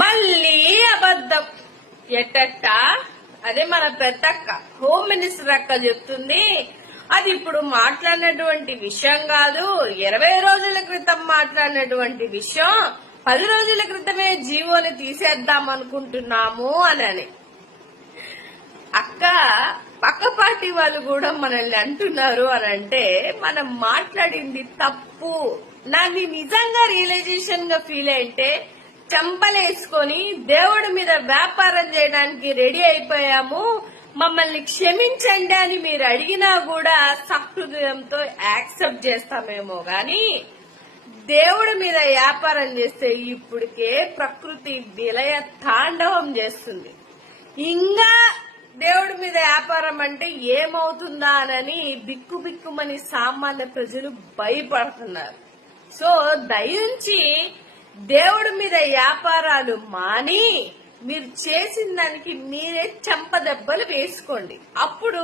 మళ్ళీ అబద్ధం ఎట్టట్ట. అదే మన పెద్దక్క హోమ్ మినిస్టర్ అక్క చెప్తుంది. అది ఇప్పుడు మాట్లాడినటువంటి విషయం కాదు, 20 రోజుల క్రితం మాట్లాడినటువంటి విషయం. 10 రోజుల క్రితమే జీవోని తీసేద్దాం అనుకుంటున్నాము అని. అక్క పక్క పార్టీ వాళ్ళు కూడా మనల్ని అంటున్నారు అని అంటే మనం మాట్లాడింది తప్పు. నాకు నిజంగా రియలైజేషన్ గా ఫీల్ అయితే చంపలేసుకొని దేవుడి మీద వ్యాపారం చేయడానికి రెడీ అయిపోయాము, మమ్మల్ని క్షమించండి అని మీరు అడిగినా కూడా సహృదయంతో యాక్సెప్ట్ చేస్తామేమో గాని దేవుడి మీద వ్యాపారం చేస్తే ఇప్పటికే ప్రకృతి విలయ తాండవం చేస్తుంది. ఇంకా దేవుడి మీద వ్యాపారం అంటే ఏమవుతుందా అని బిక్కుబిక్కుమని సామాన్య ప్రజలు భయపడుతున్నారు. సో దయించి దేవుడి మీద వ్యాపారాలు మాని మీరు చేసిన దానికి మీరే చెంపదెబ్బలు వేసుకోండి. అప్పుడు